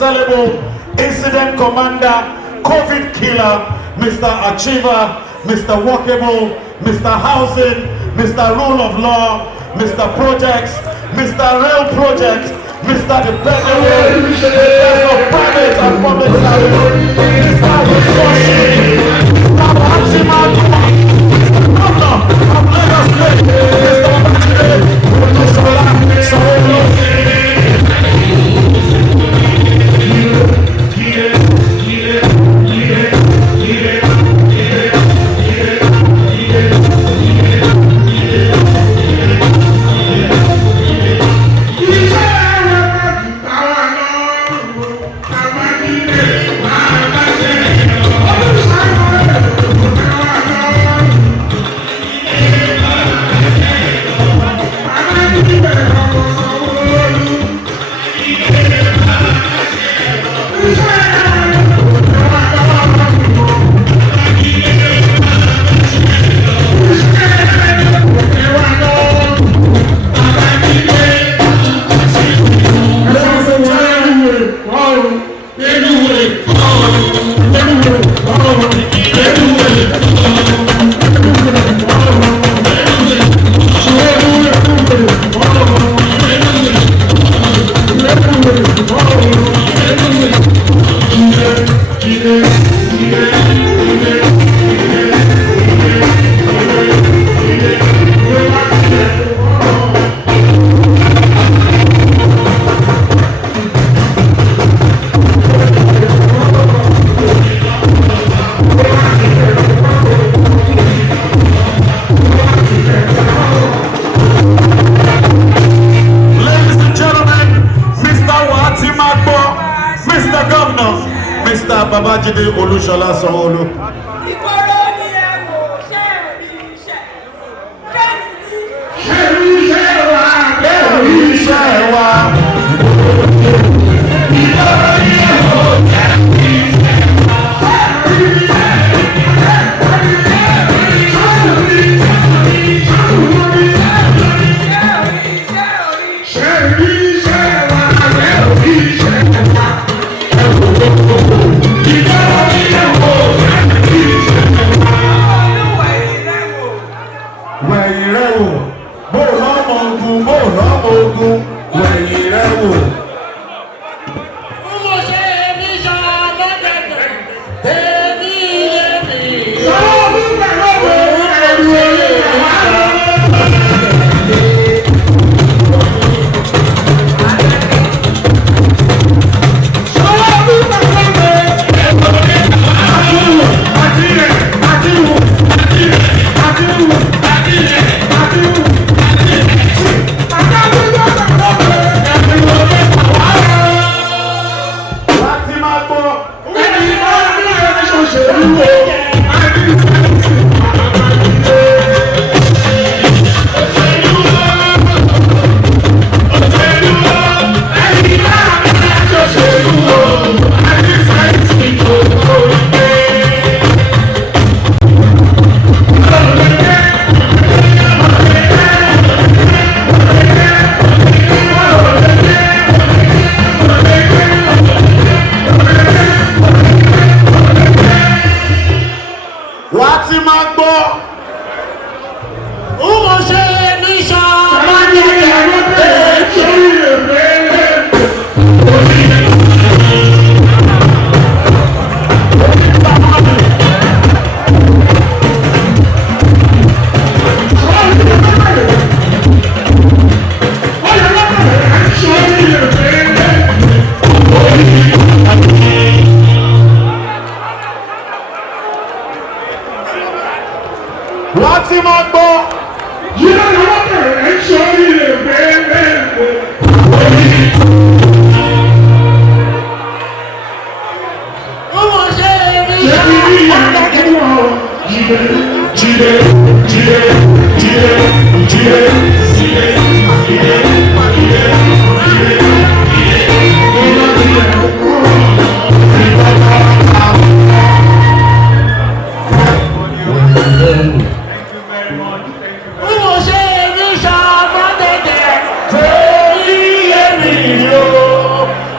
unsellable, incident commander, COVID killer, Mr. Achiever, Mr. Workable, Mr. Housing, Mr. Rule of Law, Mr. Projects, Mr. Rail Projects, Mr. Dependable, the best of private and public service, Mr. Resourcing, Mr. Ahmed, Mr. Governor of Lagos State, Mr. Sanwo-Olu'S. Tinubu'S Sanwo-Olu.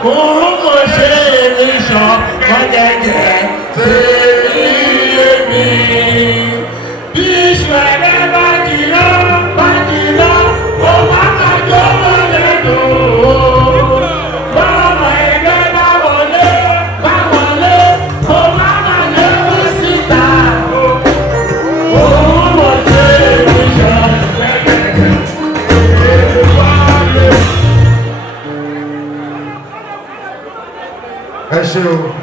Oh,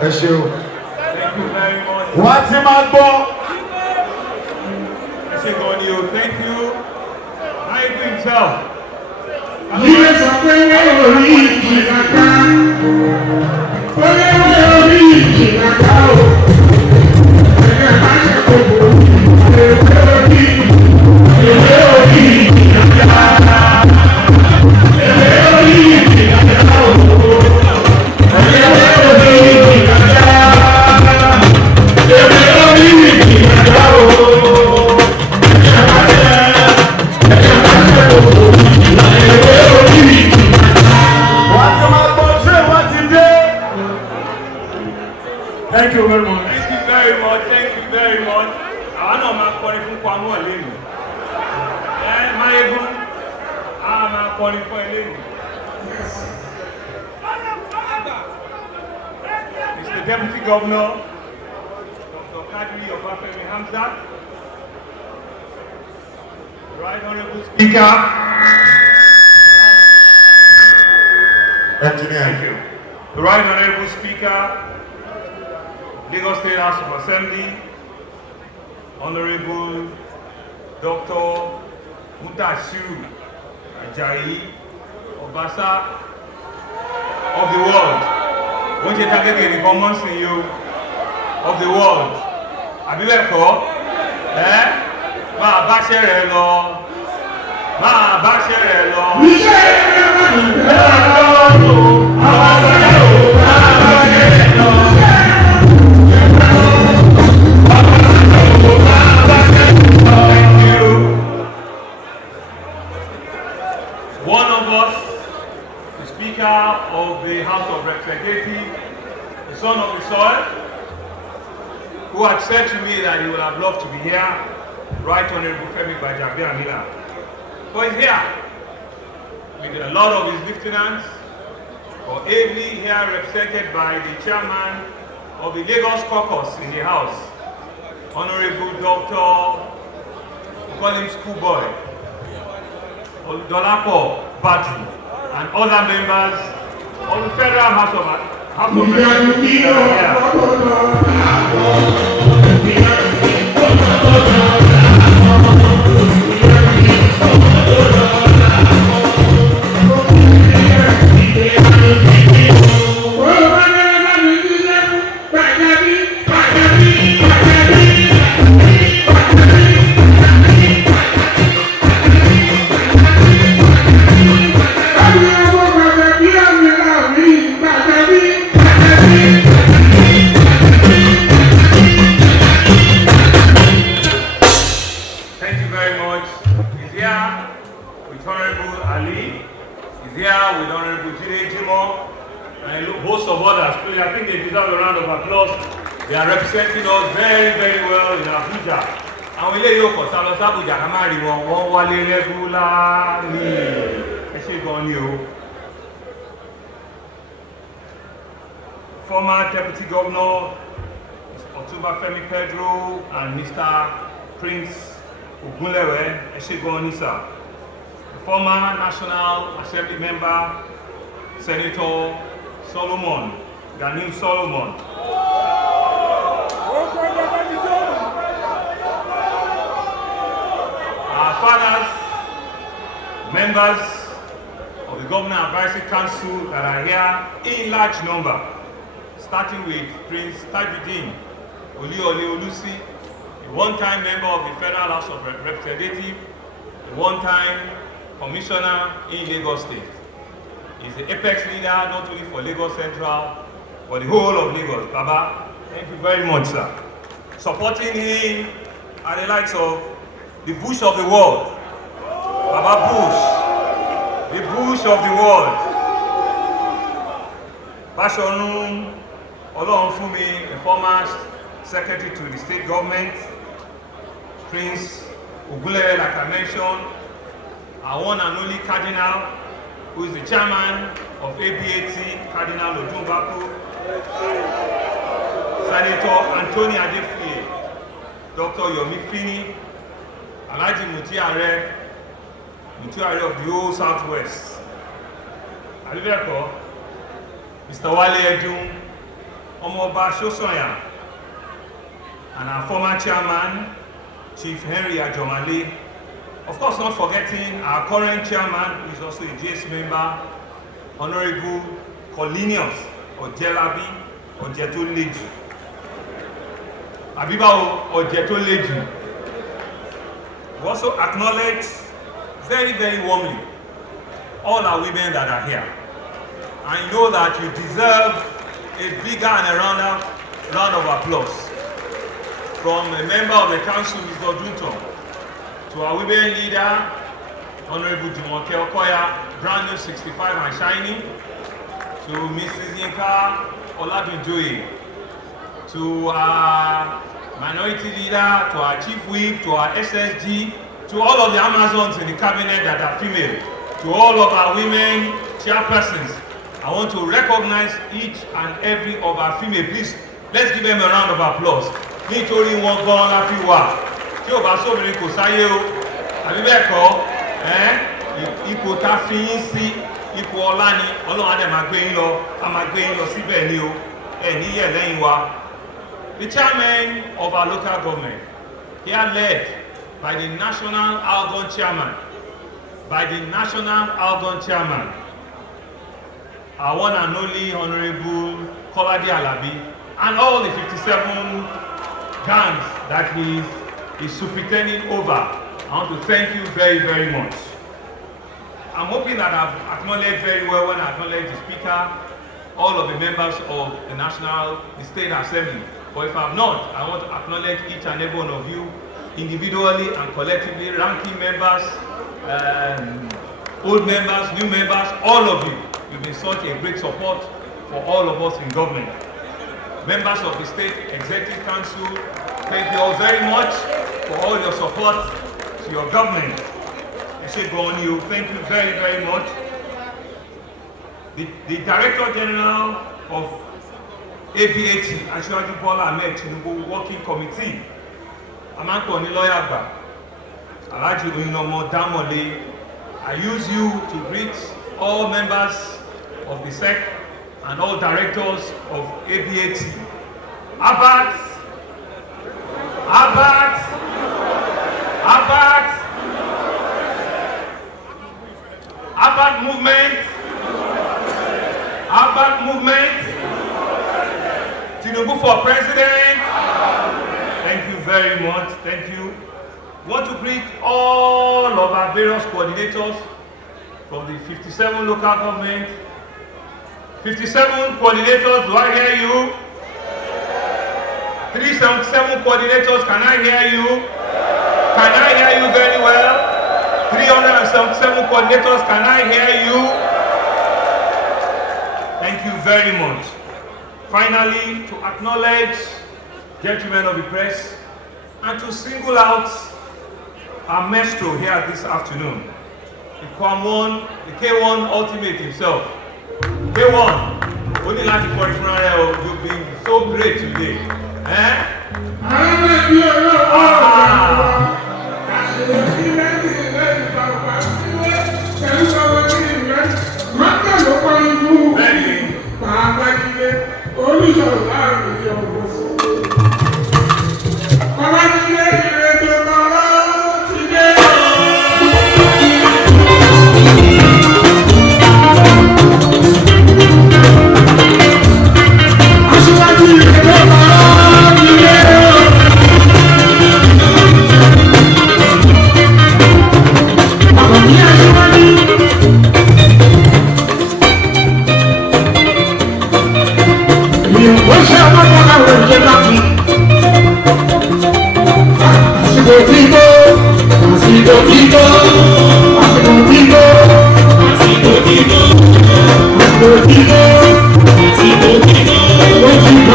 Thank you very much. What's him out for? Thank you. How you doing, himself? Yes, I'm Thank you very much. Thank you very much. Thank you very much. I know my calling from Kwamo Lenu. My ego. I'm calling for Lenu. Yes. Mr. Deputy Governor, Dr. Kadri Obafemi Hamzat, Right Honorable Speaker. Engineer. Thank you. The Right Honorable Speaker, Lagos State House of Assembly, Honorable Dr. Mutashiru Ajayi Obasa of the world. Won't you target the comments in you of the world? Abibeko, Ma Bashere Law, Ma Bashere Law. One of us, the Speaker of the House of Representatives, the son of the soil, who had said to me that he would have loved to be here, Right Honorable Femi Gbajabiamila. But he's here with a lot of his lieutenants, or ably here represented by the chairman of the Lagos caucus in the House, Honorable Dr. we call him Schoolboy, Dolapo Battery, and other members of the Federal House of and a host of others. I think they deserve a round of applause. They are representing us very, very well in Abuja. And we lay you for Salos Abuja, Kamari, one wale regularly. Former Deputy Governor, Mr. Otumba Femi Pedro, and Mr. Prince Ogunlewe, Eshegonisa. Former National Assembly Member, Senator Solomon, Ganiu Solomon. Our fathers, members of the Governor Advisory Council that are here in large number, starting with Prince Tajuddin Olu'S, a one-time member of the Federal House of Representatives, a one-time commissioner in Lagos State. He's the apex leader not only for Lagos Central, but the whole of Lagos. Baba, thank you very much, sir. Supporting him are the likes of the Bush of the world. Baba Bush, the Bush of the world. Bashorun Olorunfunmi, the former secretary to the state government, Prince Ogunleye, like I mentioned, our one and only Cardinal, who is the chairman of ABAT, Cardinal Odunbaku, Senator Anthony Adefuye, Dr. Yomi Fini, Alhaji Mutiare of the whole Southwest, Alibeko, Mr. Wale Edun, Omoba Shosoya, and our former chairman, Chief Henry Ajomale. Of course, not forgetting our current chairman, who is also a GS member, Honorable Colinius Ojelabi Ojetoleju. Abiba Ojetoleju. We also acknowledge very, very warmly all our women that are here. I know that you deserve a bigger and a round of applause from a member of the council, Mr. Dunton, to our women leader, Honorable Jumoke Okoya, brand new 65 and shining, to Mrs. Yinka Oladunjoye, to our minority leader, to our chief whip, to our SSG, to all of the Amazons in the cabinet that are female, to all of our women chairpersons. I want to recognize each and every of our female. Please, let's give them a round of applause. Nítorí wọn gan la fi wà. Tí ò bá sóbìnrin kò sáyé o. Àbí bẹ́ẹ̀ kọ́, ipò tá fi yín sí ipò ọlá ni Ọlọ́run á dẹ̀ máa gbé yín lọ, á máa gbé yín lọ síbẹ̀ ni o. Ẹ níyẹ̀ lẹ́yìn wa. The chairman of our local government, here led by the national Algon chairman, our one and only Honorable Kolade Alabi, and all the 57 gangs that he is superintending over. I want to thank you very, very much. I'm hoping that I've acknowledged very well when I acknowledge the Speaker, all of the members of the State Assembly. But if I've not, I want to acknowledge each and every one of you individually and collectively, ranking members, old members, new members, all of you. You've been such a great support for all of us in government. Members of the State Executive Council, thank you all very much for all your support to your government. Thank you very, very much. The Director General of ABAT, Asiwaju Bola Ahmed Tinubu Working Committee, Amanko Niloyagba, Alhaji Oyinomo Damole, I use you to greet all members of the SEC and all directors of ABAT. Abat movement. Tinubu for president. Thank you very much. Thank you. Want to greet all of our various coordinators from the 57 local government. 57 coordinators, do I hear you? 377 coordinators, can I hear you? Can I hear you very well? 377 coordinators, can I hear you? Thank you very much. Finally, to acknowledge gentlemen of the press and to single out our maestro here this afternoon, the K1 ultimate himself. K1, only like to you've been so great today. What you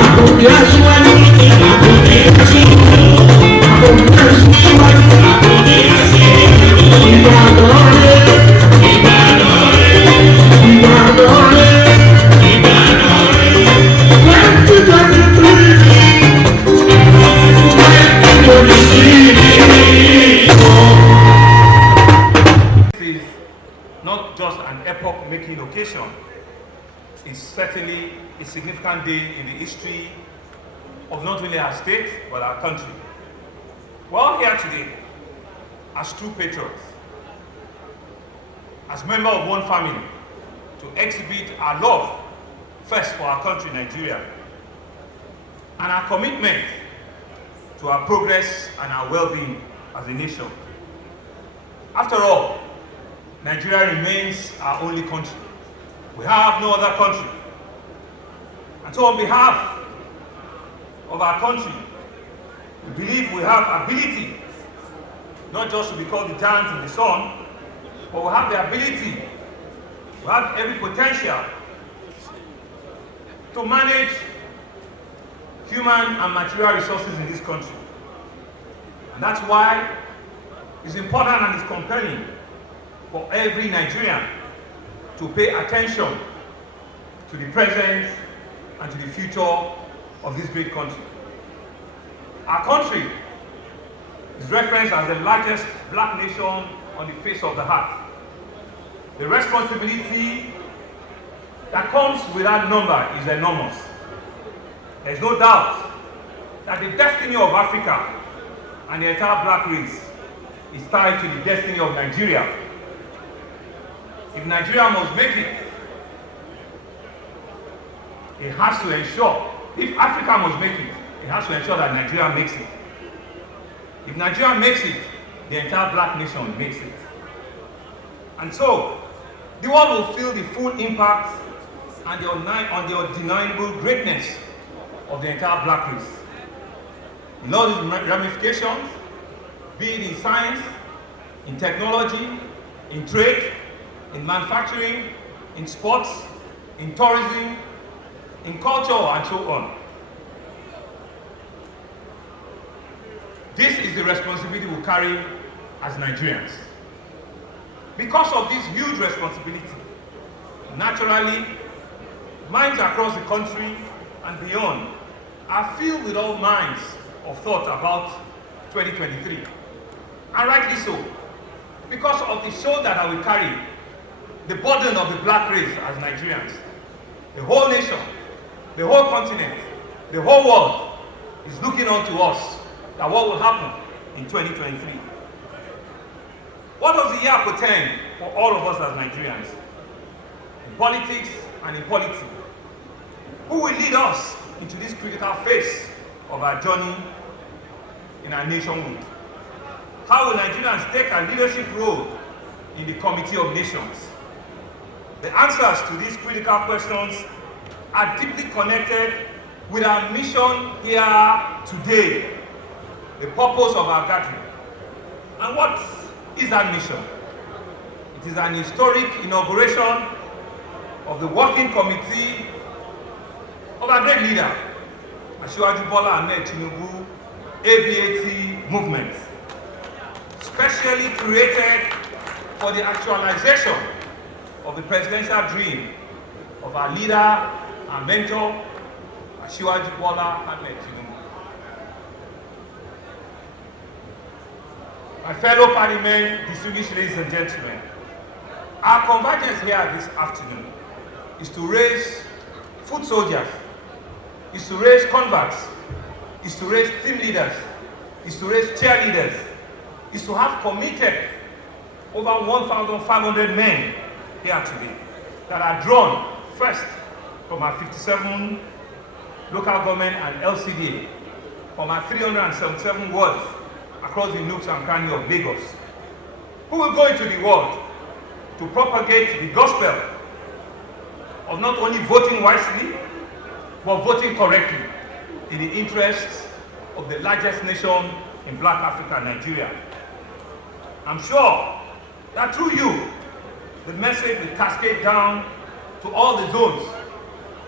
groundbreaking occasion. It's certainly a significant day in the history of not only our state, but our country. We're all here today as true patriots, as members of one family, to exhibit our love first for our country, Nigeria, and our commitment to our progress and our well-being as a nation. After all, Nigeria remains our only country. We have no other country. And so on behalf of our country, we believe we have ability, not just to be called the giant in the sun, but we have the ability, we have every potential to manage human and material resources in this country. And that's why it's important and it's compelling for every Nigerian to pay attention to the present and to the future of this great country. Our country is referenced as the largest black nation on the face of the earth. The responsibility that comes with that number is enormous. There's no doubt that the destiny of Africa and the entire black race is tied to the destiny of Nigeria. If Nigeria must make it, it has to ensure, if Africa must make it, it has to ensure that Nigeria makes it. If Nigeria makes it, the entire black nation makes it. And so, the world will feel the full impact and the undeniable greatness of the entire black race. In all these ramifications, be it in science, in technology, in trade, in manufacturing, in sports, in tourism, in culture, and so on. This is the responsibility we carry as Nigerians. Because of this huge responsibility, naturally, minds across the country and beyond are filled with all minds of thought about 2023. And rightly so, because of the shoulder that we carry, the burden of the black race as Nigerians. The whole nation, the whole continent, the whole world is looking on to us that what will happen in 2023. What does the year portend for all of us as Nigerians? In politics and in politics. Who will lead us into this critical phase of our journey in our nationhood? How will Nigerians take a leadership role in the Committee of Nations? The answers to these critical questions are deeply connected with our mission here today, the purpose of our gathering. And what is that mission? It is an historic inauguration of the Working Committee of our great leader, Asiwaju Bola Ahmed Tinubu, ABAT movement, specially created for the actualization of the presidential dream of our leader and mentor, Asiwaju Bola Ahmed Tinubu. My fellow parliament, distinguished ladies and gentlemen, our convergence here this afternoon is to raise foot soldiers, is to raise converts, is to raise team leaders, is to raise cheerleaders, is to have committed over 1,500 men here today that are drawn first from our 57 local government and LCDA, from our 377 wards across the nooks and crannies of Lagos, who will go into the world to propagate the gospel of not only voting wisely, but voting correctly in the interests of the largest nation in Black Africa, Nigeria. I'm sure that through you, the message will cascade down to all the zones,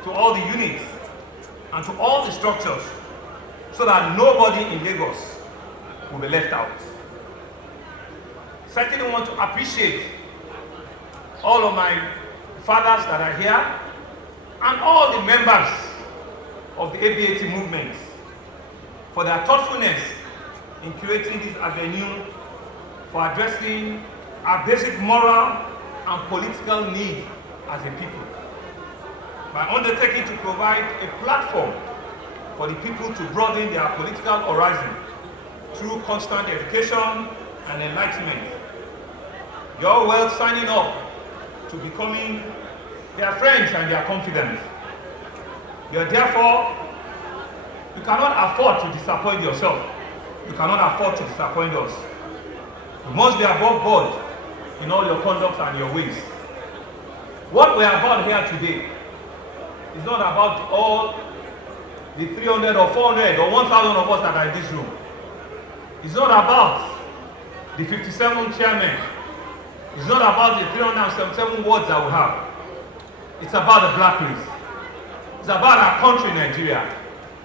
to all the units, and to all the structures, so that nobody in Lagos will be left out. Certainly want to appreciate all of my fathers that are here and all the members of the ABAT movement for their thoughtfulness in creating this avenue for addressing our basic moral and political need as a people by undertaking to provide a platform for the people to broaden their political horizon through constant education and enlightenment. You're well signing up to becoming their friends and their confidants. You cannot afford to disappoint yourself. You cannot afford to disappoint us. You must be above board in all your conduct and your ways. What we're about here today is not about all the 300 or 400 or 1,000 of us that are in this room. It's not about the 57 chairmen. It's not about the 377 wards that we have. It's about the black race. It's about our country, Nigeria.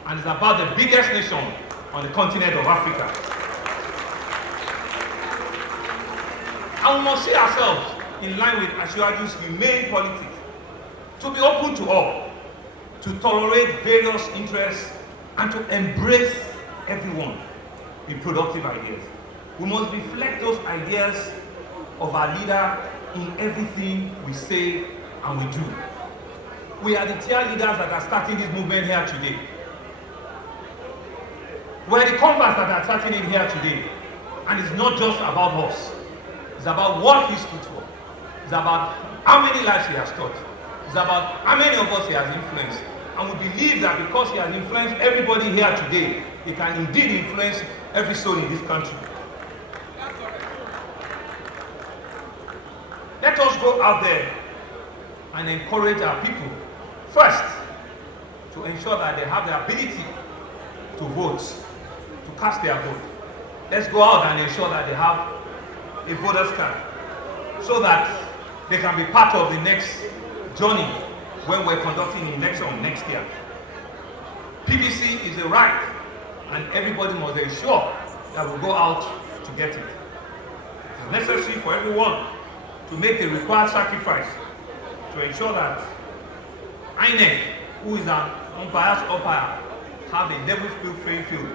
And it's about the biggest nation on the continent of Africa. And we must see ourselves in line with Asiwaju's humane politics, to be open to all, to tolerate various interests, and to embrace everyone in productive ideas. We must reflect those ideas of our leader in everything we say and we do. We are the tier leaders that are starting this movement here today. We're the converts that are starting it here today. And it's not just about us. It's about what he stood for. It's about how many lives he has taught. It's about how many of us he has influenced. And we believe that because he has influenced everybody here today, he can indeed influence every soul in this country. Let us go out there and encourage our people, first, to ensure that they have the ability to vote, to cast their vote. Let's go out and ensure that they have a voter's card, so that they can be part of the next journey when we're conducting the election next year. PVC is a right, and everybody must ensure that we go out to get it. It is necessary for everyone to make the required sacrifice to ensure that INEC, who is an unbiased umpire, have a level playing field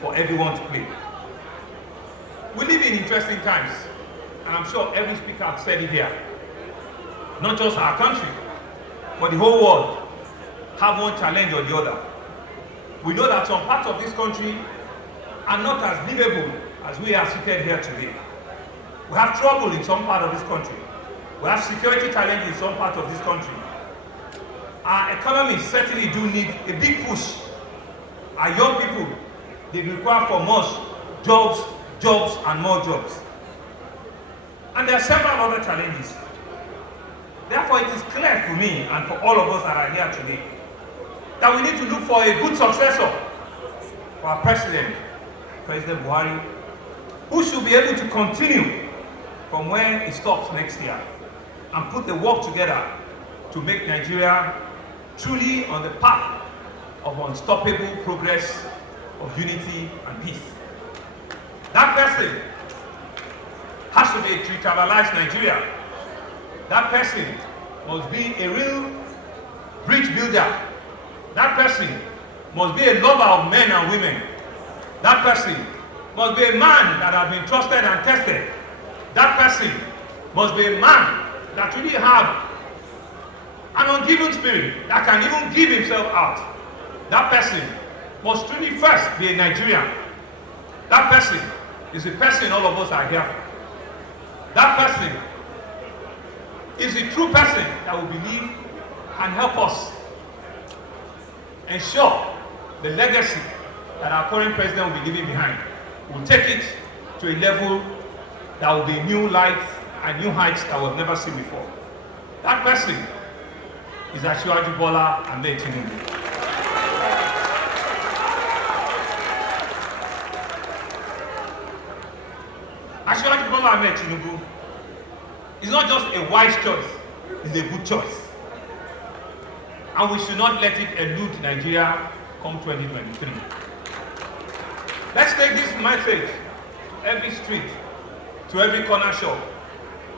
for everyone to play. We live in interesting times, and I'm sure every speaker has said it here. Not just our country, but the whole world have one challenge or the other. We know that some parts of this country are not as livable as we are seated here today. We have trouble in some part of this country. We have security challenges in some part of this country. Our economy certainly do need a big push. Our young people, they require from us jobs, and more jobs. And there are several other challenges. Therefore, it is clear for me and for all of us that are here today that we need to look for a good successor for our president, President Buhari, who should be able to continue from where he stops next year and put the work together to make Nigeria truly on the path of unstoppable progress, of unity and peace. That person has to be a tribalized Nigeria. That person must be a real bridge builder. That person must be a lover of men and women. That person must be a man that has been trusted and tested. That person must be a man that really have an ungiven spirit that can even give himself out. That person must truly first be a Nigerian. That person is the person all of us are here for. That person is the true person that we believe can help us ensure the legacy that our current president will be leaving behind. We'll take it to a level that will be new lights and new heights that we've never seen before. That person is Asiwaju Bola and Tinubu. Asiwaju Bola and Tinubu is not just a wise choice, it's a good choice. And we should not let it elude Nigeria come 2023. Let's take this message every street, to every corner shop,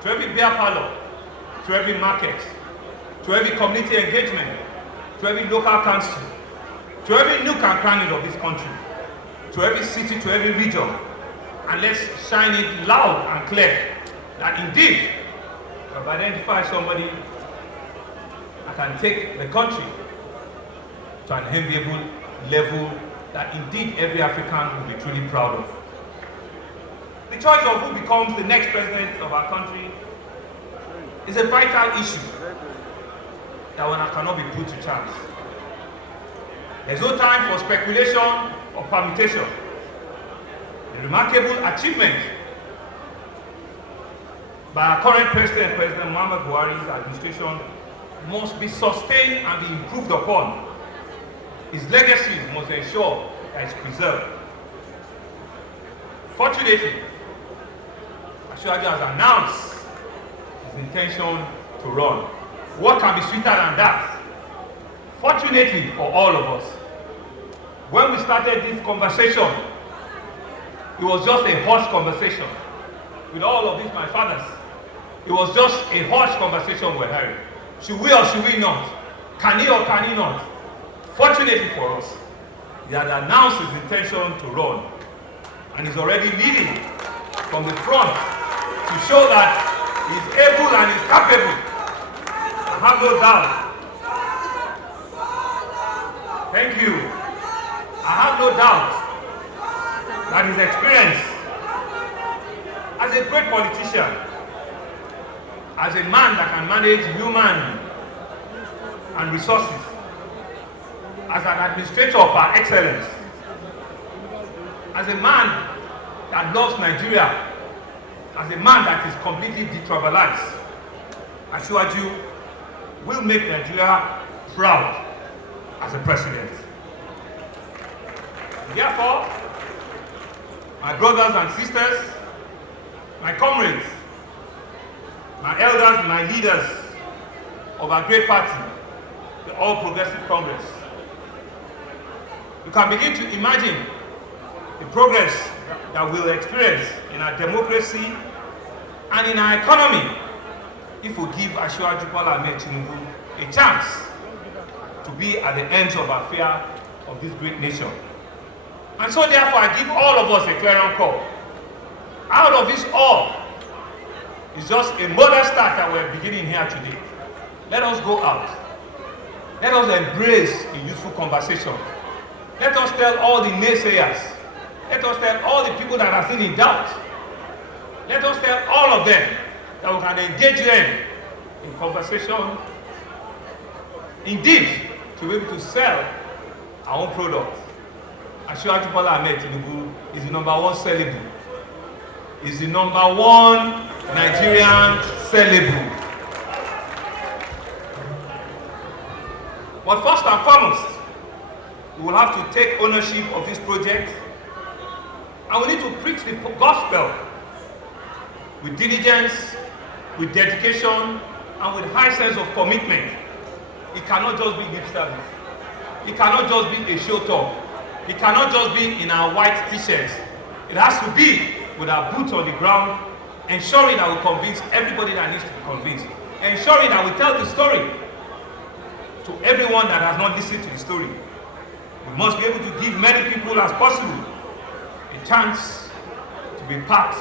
to every beer parlor, to every market, to every community engagement, to every local council, to every nook and cranny of this country, to every city, to every region, and let's shine it loud and clear that indeed I've identified somebody that can take the country to an enviable level that indeed every African will be truly proud of. The choice of who becomes the next president of our country is a vital issue that one cannot be put to chance. There's no time for speculation or permutation. The remarkable achievement by our current president, President Muhammad Buhari's administration, must be sustained and be improved upon. His legacy must ensure that it's preserved. Fortunately, Asiwaju has announced his intention to run. What can be sweeter than that? Fortunately for all of us, when we started this conversation, it was just a hush conversation. With all of these, my fathers, it was just a hush conversation we're having. Should we or should we not? Can he or can he not? Fortunately for us, he had announced his intention to run, and he's already leading from the front to show that he's able and he's capable. I have no doubt. Thank you. I have no doubt that his experience as a great politician, as a man that can manage human and resources, as an administrator par excellence, as a man that loves Nigeria, as a man that is completely detribalized, Asiwaju will make Nigeria proud as a president. Therefore, my brothers and sisters, my comrades, my elders, my leaders of our great party, the All Progressive Congress, you can begin to imagine the progress that we'll experience in our democracy and in our economy if we give Asiwaju Bola Ahmed Tinubu a chance to be at the ends of our affair of this great nation. And so therefore I give all of us a clarion call. Out of this all is just a modest start that we're beginning here today. Let us go out. Let us embrace a useful conversation. Let us tell all the naysayers. Let us tell all the people that are still in doubt. Let us tell all of them that we can engage them in conversation. Indeed, to be able to sell our own product. Asiwaju Bola Ahmed Tinubu is the #1 celebrity. Is the #1 Nigerian celebrity. But first and foremost, we will have to take ownership of this project, and we need to preach the gospel with diligence, with dedication, and with high sense of commitment. It cannot just be lip service. It cannot just be a show talk. It cannot just be in our white t-shirts. It has to be with our boots on the ground, ensuring that we convince everybody that needs to be convinced, ensuring that we tell the story to everyone that has not listened to the story. We must be able to give many people as possible a chance to be part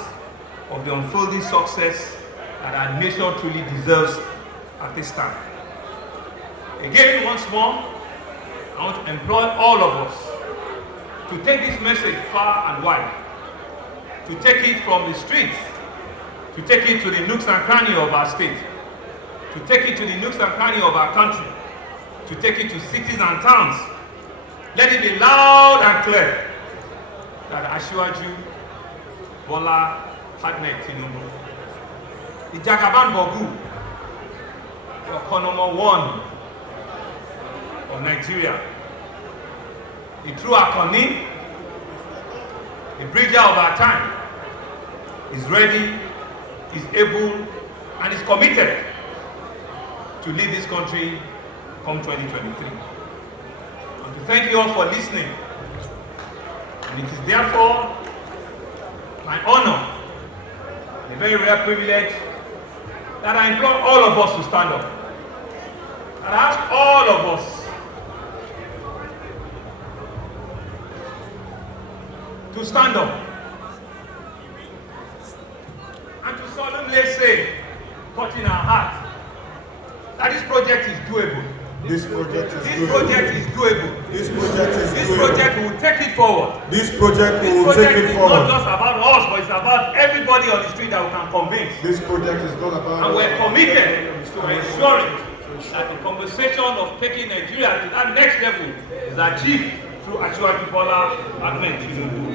of the unfolding success that our nation truly deserves at this time. Again, once more, I want to employ all of us to take this message far and wide, to take it from the streets, to take it to the nooks and crannies of our state, to take it to the nooks and crannies of our country, to take it to cities and towns. Let it be loud and clear that Asiwaju Bola Ahmed Tinubu, the Jagaban Bogu, the #1 of Nigeria, the true Akoni, the bridger of our time, is ready, is able, and is committed to lead this country come 2023. And to thank you all for listening. And it is therefore my honor, a very rare privilege, that I implore all of us to stand up. And I ask all of us to stand up and to solemnly say, touching our This project This project is doable. This project is This doable. project will take it forward. This project This will project take it is forward. not just about us, but it's about everybody on the street that we can convince. This project is not about And we're committed to ensuring that the conversation of taking Nigeria to that next level is achieved through Asiwaju Bola, Ahmed, Tinubu.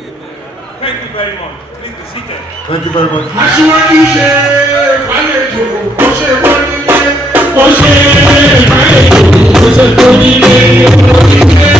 Thank you very much. Please be seated. Thank you very much. Asiwaju ṣe ìfàlejò, ó ṣe fọ́nílé, ó ṣe ìfàlejò, ó ṣe fọ́nílé.